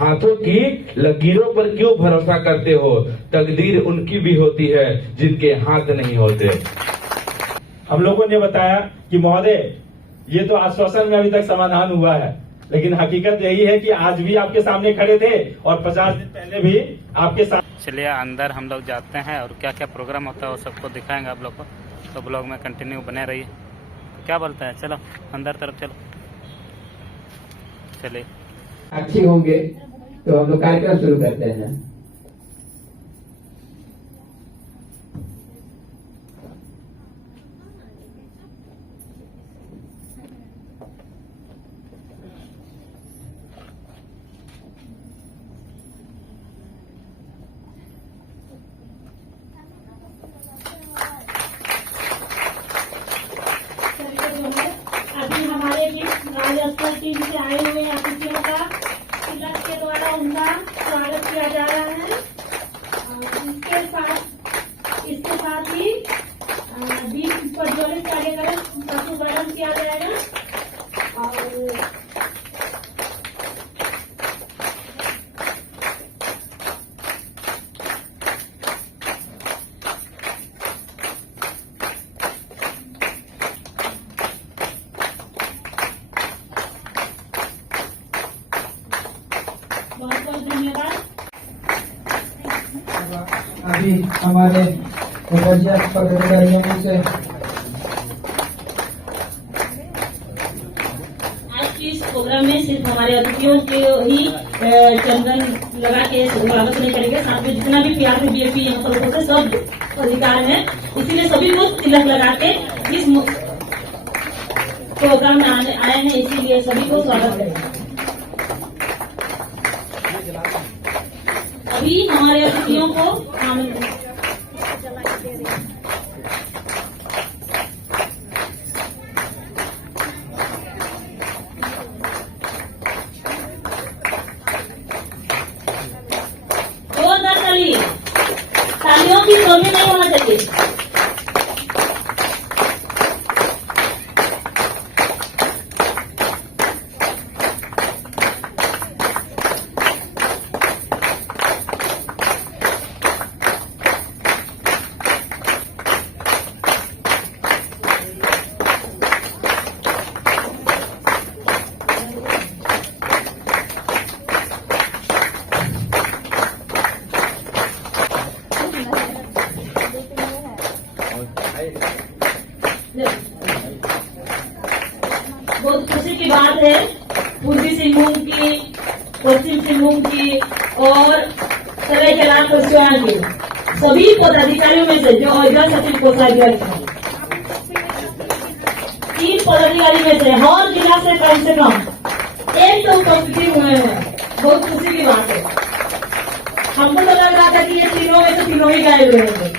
हाथों की लकीरों पर क्यों भरोसा करते हो? तकदीर उनकी भी होती है जिनके हाथ नहीं होते। हम लोगों ने बताया कि महोदय, ये तो आश्वासन में अभी तक समाधान हुआ है, लेकिन हकीकत यही है कि आज भी आपके सामने खड़े थे और 50 दिन पहले भी आपके साथ। चलिए अंदर हम लोग जाते हैं और क्या क्या प्रोग्राम होता है वो सबको दिखाएंगे आप लोग को, तो ब्लॉग में कंटिन्यू बने रहिए। क्या बोलते हैं, चलो अंदर तरफ चलो। चलिए अच्छी होंगे तो हम लोग कार्यक्रम शुरू करते हैं। अभी हमारे राजस्थान टीम से आए हुए अतिथियों का तिलक के द्वारा उनका स्वागत किया जा रहा है। इसके साथ ही 20 प्रज्वलित कार्यक्रम पशुवरण किया जाएगा और बहुत बहुत धन्यवाद। अभी हमारे जबरदस्त पदाधिकारियों में से आज के इस प्रोग्राम में सिर्फ हमारे अतिथियों के ही चंदन लगा के स्वागत नहीं करेंगे, साथ में जितना भी पीआर बीएपी यहाँ पर होते सब अधिकार है, इसीलिए सभी को तिलक लगा के इस प्रोग्राम में आए हैं, इसीलिए सभी को स्वागत करेंगे। अभी हमारे अतिथियों को जोरदार तालियों की कमी नहीं होना चाहिए। बहुत खुशी की बात है, पूर्वी सिंहभूम की, पश्चिम सिंहभूम की और सरायकेला कोस्यान की सभी पदाधिकारियों में से जो अयोध्या सचिव कोषाध्यक्ष है, 3 पदाधिकारी में से हर जिला से कम एक तो उपस्थित हुए हैं। बहुत खुशी की बात है। हमको तो लग रहा था कि ये तीनों में तो तीनों ही गायब हुए थे।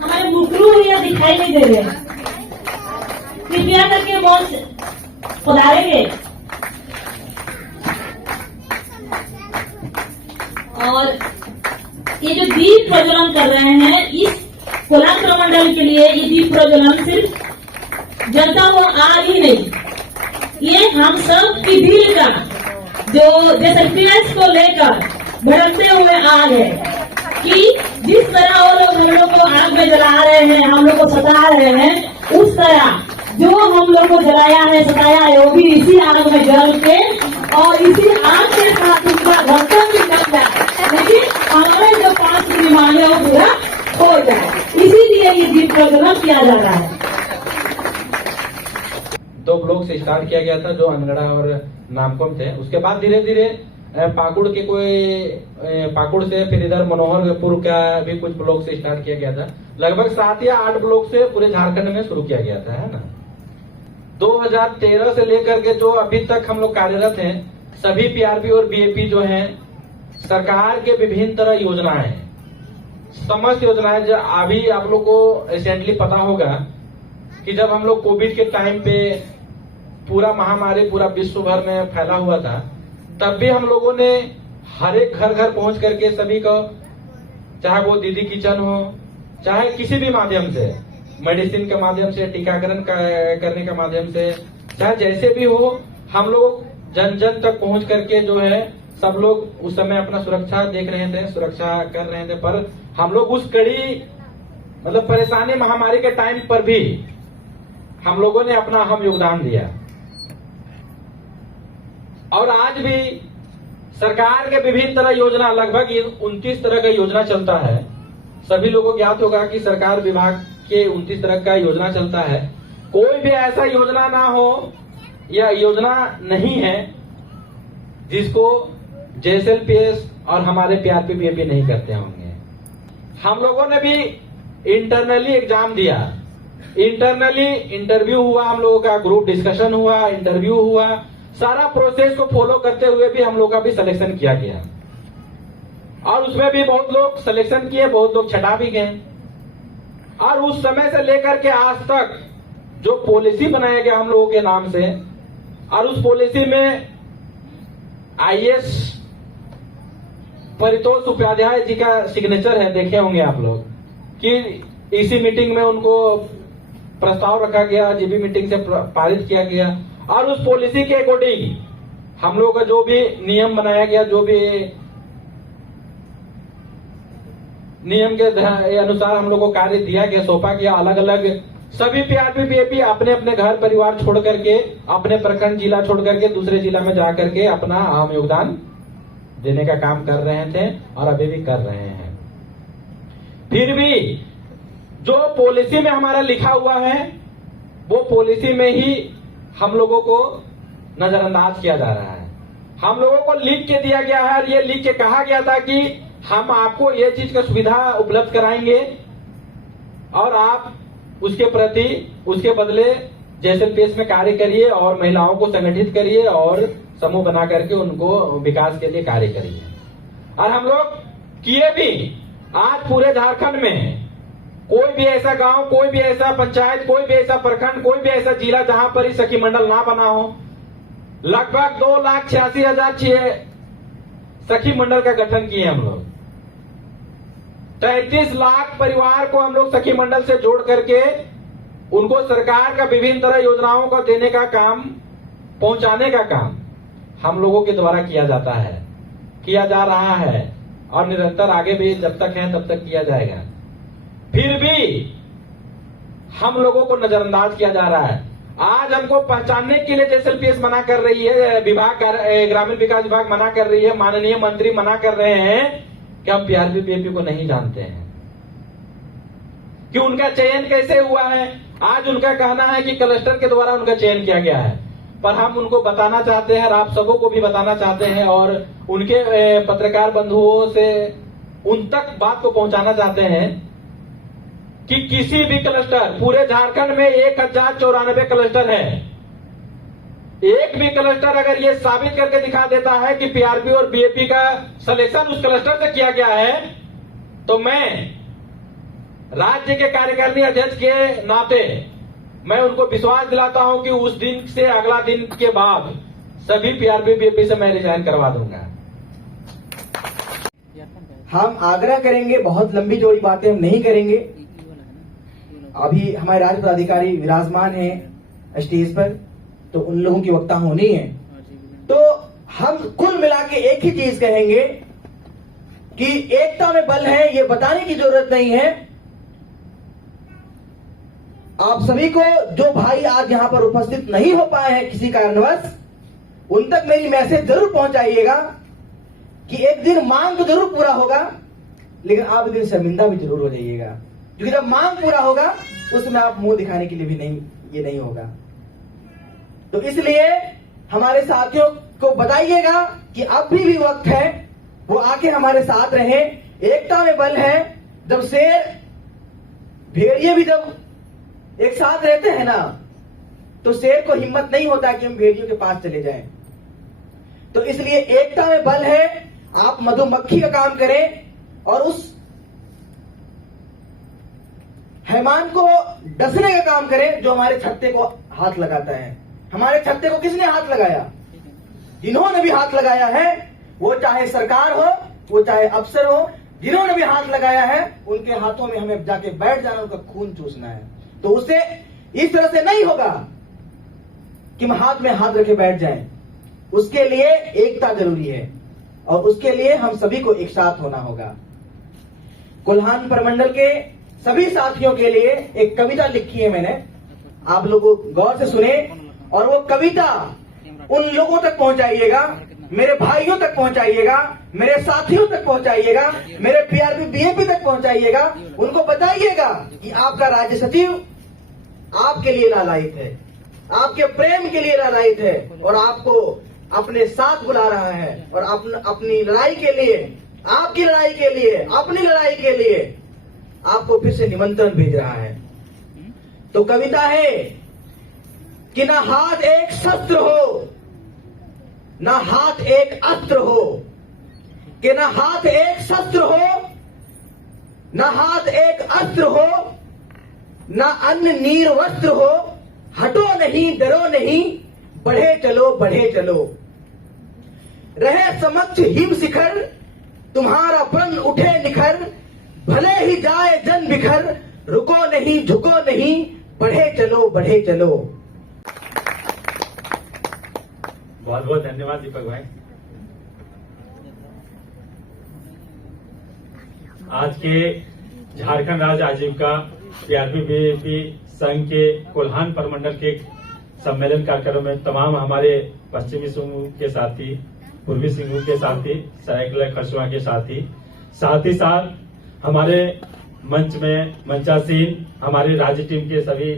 हमारे मुकरू ये दिखाई नहीं दे रहे, कृपया करके बहुत पधारेंगे और ये जो दीप प्रज्वलन कर रहे हैं, इस कुलांत्र मंडल के लिए ये दीप प्रज्वलन सिर्फ जनता को आग ही नहीं, ये हम सब की दिल का जो देश को लेकर भड़कते हुए आग है कि जिस तरह वो लोग हम लोग को आग में जला रहे हैं, हम लोग को सता रहे हैं, उस तरह जो हम लोग को जलाया है, सताया है, वो भी इसी आग में जल के और इसी आग के साथ उसका धड़कन भी कम जाए, लेकिन हमारे जो 5 बीमारी है वो पूरा हो जाए, इसीलिए ये दीप प्रज्वलन किया जाता है। 2 ब्लॉक से स्टार्ट किया गया था जो अनगढ़ा और नामकुम थे। उसके बाद धीरे धीरे पाकुड़ से फिर इधर मनोहरपुर का भी कुछ ब्लॉक से स्टार्ट किया गया था। लगभग 7 या 8 ब्लॉक से पूरे झारखंड में शुरू किया गया था, है ना। 2013 से लेकर के जो अभी तक हम लोग कार्यरत हैं, सभी पीआरपी और बीएपी जो हैं, सरकार के विभिन्न तरह योजनाएं हैं, समस्त योजनाएं। जो अभी आप लोग को रिसेंटली पता होगा कि जब हम लोग कोविड के टाइम पे पूरा महामारी पूरा विश्व भर में फैला हुआ था, तब भी हम लोगों ने हर एक घर घर पहुंच करके सभी को, चाहे वो दीदी किचन हो, चाहे किसी भी माध्यम से, मेडिसिन के माध्यम से, टीकाकरण करने के माध्यम से, चाहे जैसे भी हो, हम लोग जन जन तक पहुंच करके जो है सब लोग उस समय अपना सुरक्षा देख रहे थे, सुरक्षा कर रहे थे, पर हम लोग उस कड़ी मतलब परेशानी महामारी के टाइम पर भी हम लोगों ने अपना अहम योगदान दिया। और आज भी सरकार के विभिन्न तरह योजना, लगभग 29 तरह का योजना चलता है। सभी लोगों को ज्ञात होगा कि सरकार विभाग के 29 तरह का योजना चलता है। कोई भी ऐसा योजना ना हो या योजना नहीं है जिसको जेएसएलपीएस और हमारे पीआरपी बीएपी नहीं करते होंगे। हम लोगों ने भी इंटरनली एग्जाम दिया, इंटरनली इंटरव्यू हुआ, हम लोगों का ग्रुप डिस्कशन हुआ, इंटरव्यू हुआ, सारा प्रोसेस को फॉलो करते हुए भी हम लोग का भी सिलेक्शन किया गया। और उसमें भी बहुत लोग सिलेक्शन किए, बहुत लोग छटा भी गए। और उस समय से लेकर के आज तक जो पॉलिसी बनाया गया हम लोगों के नाम से, और उस पॉलिसी में आईएएस परितोष उपाध्याय जी का सिग्नेचर है, देखे होंगे आप लोग, कि इसी मीटिंग में उनको प्रस्ताव रखा गया, जीबी मीटिंग से पारित किया गया। और उस पॉलिसी के अकॉर्डिंग हम लोगों का जो भी नियम बनाया गया, जो भी नियम के अनुसार हम लोग को कार्य दिया गया, सौंपा गया। अलग अलग सभी पीआरपी बीएपी अपने अपने घर परिवार छोड़ करके, अपने प्रखंड जिला छोड़ करके दूसरे जिला में जा करके अपना अहम योगदान देने का काम कर रहे थे और अभी भी कर रहे हैं। फिर भी जो पॉलिसी में हमारा लिखा हुआ है वो पॉलिसी में ही हम लोगों को नजरअंदाज किया जा रहा है। हम लोगों को लिख के दिया गया है और ये लिख के कहा गया था कि हम आपको ये चीज का सुविधा उपलब्ध कराएंगे और आप उसके प्रति उसके बदले जेएसएलपीएस में कार्य करिए और महिलाओं को संगठित करिए और समूह बना करके उनको विकास के लिए कार्य करिए। और हम लोग किए भी। आज पूरे झारखंड में कोई भी ऐसा गांव, कोई भी ऐसा पंचायत, कोई भी ऐसा प्रखंड, कोई भी ऐसा जिला जहां पर सखी मंडल ना बना हो, लगभग 2,86,000 सखी मंडल का गठन किए हम लोग। 33 लाख परिवार को हम लोग सखी मंडल से जोड़ करके उनको सरकार का विभिन्न तरह योजनाओं का देने का काम, पहुंचाने का काम हम लोगों के द्वारा किया जाता है, किया जा रहा है और निरंतर आगे भी जब तक है तब तक किया जाएगा। फिर भी हम लोगों को नजरअंदाज किया जा रहा है। आज हमको पहचानने के लिए जेएसएलपीएस मना कर रही है, विभाग ग्रामीण विकास विभाग मना कर रही है, माननीय मंत्री मना कर रहे हैं कि हम पीआरपी बीएपी को नहीं जानते हैं कि उनका चयन कैसे हुआ है। आज उनका कहना है कि क्लस्टर के द्वारा उनका चयन किया गया है, पर हम उनको बताना चाहते हैं और आप सबों को भी बताना चाहते हैं और उनके पत्रकार बंधुओं से उन तक बात को पहुंचाना चाहते हैं कि किसी भी क्लस्टर, पूरे झारखंड में 1094 क्लस्टर है, एक भी क्लस्टर अगर ये साबित करके दिखा देता है कि पीआरपी और बीएपी का सिलेक्शन उस क्लस्टर से किया गया है, तो मैं राज्य के कार्यकारिणी अध्यक्ष के नाते मैं उनको विश्वास दिलाता हूं कि उस दिन से अगला दिन के बाद सभी पीआरपी बीएपी से मैं रिजाइन करवा दूंगा। हम आग्रह करेंगे, बहुत लंबी चौड़ी बातें हम नहीं करेंगे। अभी हमारे राज्य पदाधिकारी विराजमान हैं स्टेज पर, तो उन लोगों की वक्ता होनी है। तो हम कुल मिला के एक ही चीज कहेंगे कि एकता में बल है, ये बताने की जरूरत नहीं है। आप सभी को, जो भाई आज यहां पर उपस्थित नहीं हो पाए हैं किसी कारणवश, उन तक मेरी मैसेज जरूर पहुंचाइएगा कि एक दिन मांग तो जरूर पूरा होगा, लेकिन आप एक दिन शर्मिंदा भी जरूर हो जाइएगा, क्योंकि जब मांग पूरा होगा उसमें आप मुंह दिखाने के लिए भी नहीं, ये नहीं होगा। तो इसलिए हमारे साथियों को बताइएगा कि अब भी वक्त है, वो आके हमारे साथ रहे। एकता में बल है। जब शेर भेड़िए भी जब एक साथ रहते हैं ना, तो शेर को हिम्मत नहीं होता कि हम भेड़ियों के पास चले जाएं। तो इसलिए एकता में बल है। आप मधुमक्खी का काम करें और उस हैवान को डसने का काम करें जो हमारे छत्ते को हाथ लगाता है। हमारे छत्ते को किसने हाथ लगाया? जिन्होंने भी हाथ लगाया है, वो चाहे सरकार हो, वो चाहे अफसर हो, जिन्होंने भी हाथ लगाया है, उनके हाथों में हमें जाके बैठ जाना, उनका खून चूसना है। तो उससे इस तरह से नहीं होगा। कि हम हाथ में हाथ रखे बैठ जाएं। उसके लिए एकता जरूरी है और उसके लिए हम सभी को एक साथ होना होगा। कोल्हान प्रमंडल के सभी साथियों के लिए एक कविता लिखी है मैंने, आप लोग गौर से सुने और वो कविता उन लोगों तक पहुंचाइएगा, मेरे भाइयों तक पहुंचाइएगा, मेरे साथियों तक पहुंचाइएगा, मेरे पीआरपी बीएपी तक पहुंचाइएगा। उनको बताइएगा कि आपका राज्य सचिव आपके लिए लालायित है, आपके प्रेम के लिए लालायित है और आपको अपने साथ बुला रहा है और अपनी लड़ाई के लिए, आपकी लड़ाई के लिए, अपनी लड़ाई के लिए आपको फिर से निमंत्रण भेज रहा है। तो कविता है कि ना हाथ एक शस्त्र हो, ना हाथ एक अस्त्र हो, कि ना हाथ एक शस्त्र हो, ना हाथ एक अस्त्र हो, ना अन्न नीर वस्त्र हो, हटो नहीं डरो नहीं, बढ़े चलो बढ़े चलो। रहे समक्ष हिम शिखर, तुम्हारा प्रण उठे निखर, भले ही जाए जन बिखर, रुको नहीं झुको नहीं, बढ़े चलो बढ़े चलो। बहुत बहुत धन्यवाद दीपक भाई। आज के झारखंड राज्य आजीविका पीआरपी बीएपी संघ के कोल्हान प्रमंडल के सम्मेलन कार्यक्रम में तमाम हमारे पश्चिमी सिंहभूम के साथी, पूर्वी सिंहभूम के साथी, सरायकेला खरसुआ के साथ ही साथ हमारे मंच में मंचासीन हमारे राज्य टीम के सभी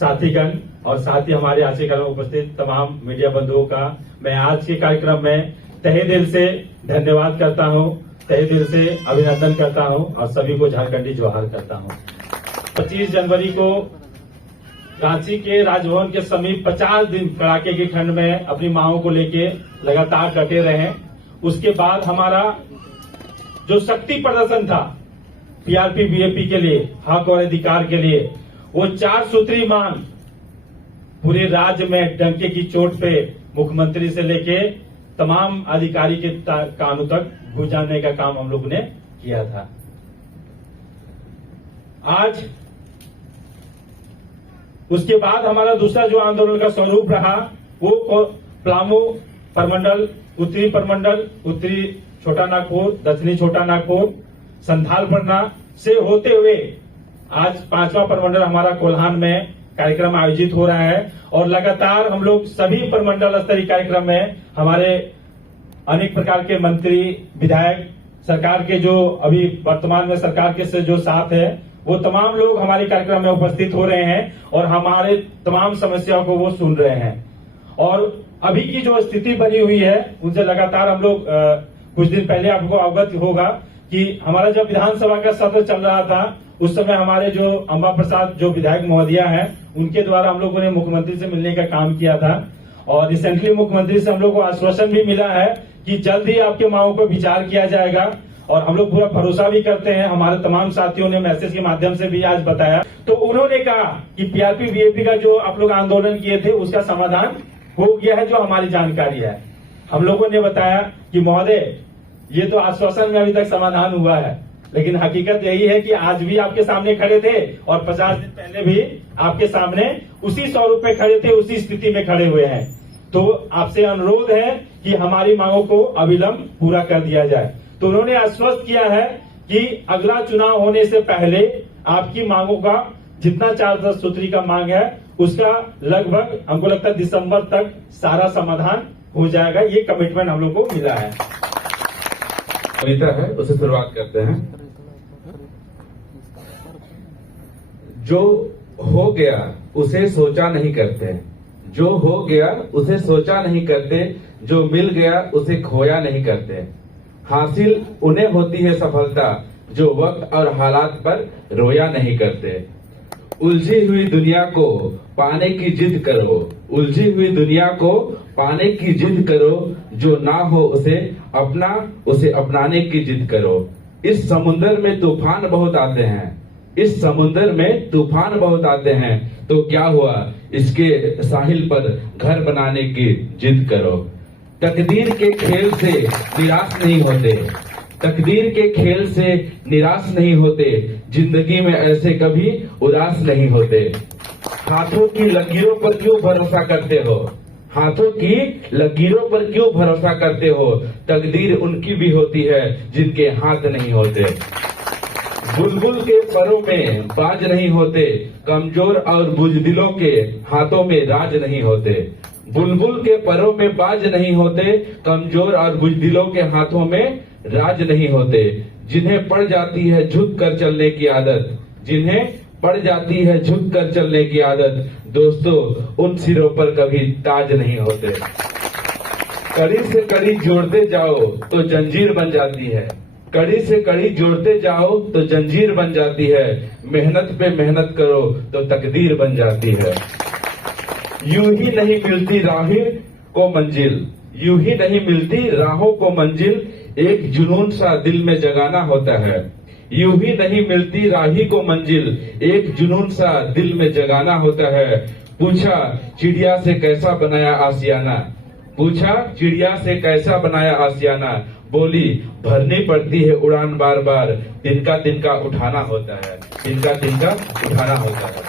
साथीगण और साथ ही हमारे आज के कार्यक्रम में उपस्थित तमाम मीडिया बंधुओं का मैं आज के कार्यक्रम में तहे दिल से धन्यवाद करता हूं, तहे दिल से अभिनंदन करता हूं और सभी को झारखंडी जोहार करता हूं। 25 जनवरी को रांची के राजभवन के समीप 50 दिन कड़ाके की ठंड में अपनी मांगों को लेके लगातार डटे रहे। उसके बाद हमारा जो शक्ति प्रदर्शन था पीआरपी बीएपी के लिए, हक और अधिकार के लिए, वो 4 सूत्री मांग पूरे राज्य में डंके की चोट पे मुख्यमंत्री से लेके तमाम अधिकारी के कानों तक गुजारने का काम हम लोग ने किया था। आज उसके बाद हमारा दूसरा जो आंदोलन का स्वरूप रहा वो पलामू प्रमंडल, उत्तरी प्रमंडल, उत्तरी छोटा नागपुर, दक्षिणी छोटा नागपुर, संथाल परगना से होते हुए आज 5वां प्रमंडल हमारा कोल्हान में कार्यक्रम आयोजित हो रहा है और लगातार हम लोग सभी प्रमंडल स्तरीय कार्यक्रम में हमारे अनेक प्रकार के मंत्री, विधायक, सरकार के जो अभी वर्तमान में सरकार के से जो साथ है वो तमाम लोग हमारे कार्यक्रम में उपस्थित हो रहे हैं और हमारे तमाम समस्याओं को वो सुन रहे हैं। और अभी की जो स्थिति बनी हुई है उनसे लगातार हम लोग कुछ दिन पहले आपको अवगत होगा कि हमारा जब विधानसभा का सत्र चल रहा था उस समय हमारे जो अम्बा प्रसाद जो विधायक महोदया हैं उनके द्वारा हम लोगों ने मुख्यमंत्री से मिलने का काम किया था और रिसेंटली मुख्यमंत्री से हम लोग को आश्वासन भी मिला है कि जल्द ही आपके मांगों पर विचार किया जाएगा और हम लोग पूरा भरोसा भी करते हैं। हमारे तमाम साथियों ने मैसेज के माध्यम से भी आज बताया, तो उन्होंने कहा कि पीआरपी बीएपी का जो आप लोग आंदोलन किए थे उसका समाधान हो गया है, जो हमारी जानकारी है। हम लोगों ने बताया कि महोदय ये तो आश्वासन में अभी तक समाधान हुआ है, लेकिन हकीकत यही है कि आज भी आपके सामने खड़े थे और 50 दिन पहले भी आपके सामने उसी स्वरूप में खड़े थे, उसी स्थिति में खड़े हुए हैं। तो आपसे अनुरोध है कि हमारी मांगों को अविलंब पूरा कर दिया जाए। तो उन्होंने आश्वस्त किया है कि अगला चुनाव होने से पहले आपकी मांगों का जितना 4 सूत्री का मांग है उसका लगभग हमको लगता है दिसंबर तक सारा समाधान हो जाएगा। ये कमिटमेंट हम लोग को मिला है। कविता है उसे शुरुआत करते हैं। जो हो गया उसे सोचा नहीं करते, जो हो गया उसे सोचा नहीं करते, जो मिल गया उसे खोया नहीं करते। हासिल उन्हें होती है सफलता जो वक्त और हालात पर रोया नहीं करते। उलझी हुई दुनिया को पाने की जिद करो, उलझी हुई दुनिया को पाने की जिद करो, जो ना हो उसे अपनाने की जिद करो। इस समुंदर में तूफान बहुत आते हैं, इस समुंदर में तूफान बहुत आते हैं, तो क्या हुआ इसके साहिल पर घर बनाने की जिद करो। तकदीर के खेल से निराश नहीं होते, तकदीर के खेल से निराश नहीं होते, जिंदगी में ऐसे कभी उदास नहीं होते। हाथों की लकीरों पर क्यों भरोसा करते हो? हाथों की लकीरों पर क्यों भरोसा करते हो? तकदीर उनकी भी होती है जिनके हाथ नहीं होते। बुलबुल के परों में बाज नहीं होते, कमजोर और बुजदिलों के हाथों में राज नहीं होते। बुलबुल के परों में बाज नहीं होते, कमजोर और बुजदिलों के हाथों में राज नहीं होते। जिन्हें पड़ जाती है झुक कर चलने की आदत, जिन्हें पड़ जाती है झुक कर चलने की आदत, दोस्तों उन सिरों पर कभी ताज नहीं होते। कड़ी से कड़ी जोड़ते जाओ तो जंजीर बन जाती है, कड़ी से कड़ी जोड़ते जाओ तो जंजीर बन जाती है। मेहनत पे मेहनत करो तो तकदीर बन जाती है। यूं ही नहीं मिलती राहें को मंजिल, यूं ही नहीं मिलती राहों को मंजिल, एक जुनून सा दिल में जगाना होता है। यूं ही नहीं मिलती राही को मंजिल, एक जुनून सा दिल में जगाना होता है। पूछा चिड़िया से कैसा बनाया आसियाना, पूछा चिड़िया से कैसा बनाया आसियाना, बोली भरनी पड़ती है उड़ान बार बार, तिनका तिनका उठाना होता है, तिनका तिनका उठाना होता है।